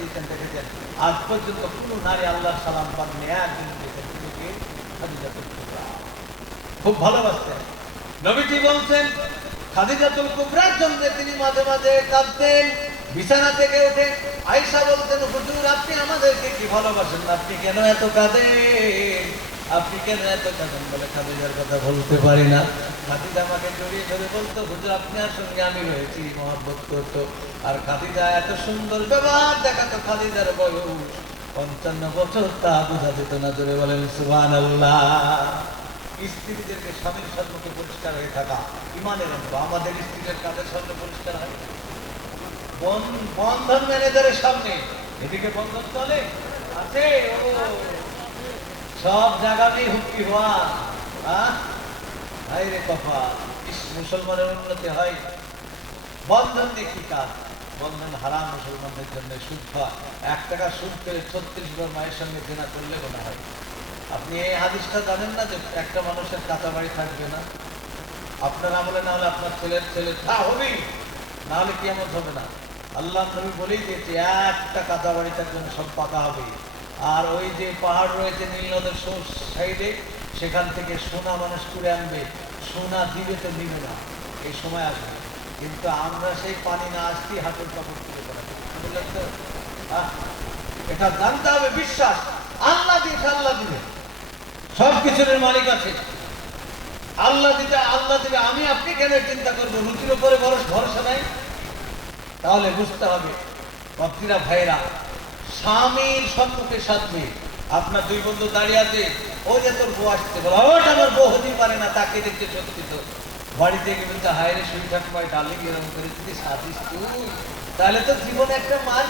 দিতেন দেখেছেন। আজ পর্যন্ত কোন নারী আল্লাহর সালাম পাননি, একদিন দেখেন তিনি কে? খাদিজাতুল কুবরা। খুব ভালোবাসতেন। নবীজি বলছেন খাদিজাতুল কুবরার জন্য তিনি মাঝে মাঝে কাঁদতেন বিছানা থেকে উঠে। আয়েশা বলতেন হুজুর আপনি আমাদেরকে কি ভালোবাসেন, আপনি কেন এত কাঁদেন, আপনি কেন এত কাঁদেন? বলে খাদিজার কথা বলতে পারি না। খাদিজা আমাকে জড়িয়ে ধরে বলতো হুজুর আপনার সঙ্গে আমি রয়েছি, মহব্বত করতো। আর খাদিজা এত সুন্দর ব্যবহার দেখাতো। খাদিজার বয়স 55 বছর, তা বোঝা যেত না। জোরে বলেন সুবহানাল্লাহ। স্ত্রীদেরকে স্বামীর সম্মুখে পরিষ্কার হয়ে থাকা ইমানের অঙ্গ। আমাদের স্ত্রীদের কাদের সামনে পরিষ্কার হয়? বন্ধন ম্যানেজারের সামনে। এদিকে বন্ধন চলে আছে, ও সব জায়গাতেই হুমকি হওয়া। হাই রে কপা, মুসলমানের উন্নতি হয় বন্ধন দিয়ে কি কাজ? বন্ধন হারাম মুসলমানদের জন্য। সুদ খাওয়া, 1 টাকা সুদ করে 36 বার মায়ের সঙ্গে জেনা করলে গোনা হয়। আপনি এই হাদিসটা জানেন না যে একটা মানুষের কাঁচা বাড়ি থাকবে না? আপনার আমলে না হলে আপনার ছেলের ছেলে তা হবেই, না হলে কিয়ামত হবে না। আল্লাহ নবী বলেই দিয়েছে একটা কাঁচা বাড়ি তার জন্য সব পাকা হবে। আর ওই যে পাহাড় রয়েছে নীল নদের সাইডে, সেখান থেকে সোনা মানুষ করে আনবে। সোনা দিবে তো নিবে না, এই সময় আসবে। কিন্তু আমরা সেই পানি না আসতেই হাতের কাপড় তুলে পড়াবো। বুঝলেন তো? এটা জানতে হবে। বিশ্বাস আল্লাহ দিয়েছে, আল্লাহ দিবে। সবকিছুর মালিক আছে, আল্লাহ দিতে, আল্লাহ দিবে। আমি আপনি কেন চিন্তা করবো? রুচির উপরে ভরসা নাই। তাহলে বুঝতে হবে ভক্তরা ভাইরা, স্বামীর সম্মুখে সাথে আপনার 2 বন্ধু দাঁড়িয়ে আছে, ও যে তোর বউ আসতে বলো, ওটা আমার বউ হতেই পারে না, তাকে দেখতে সত্যি তো। বাড়িতে গিয়ে বলতে হায় রে শুই থাকবাই ডার্লিং, এরকম করে যদি সাজিস তুই, তাহলে তো জীবনে একটা মার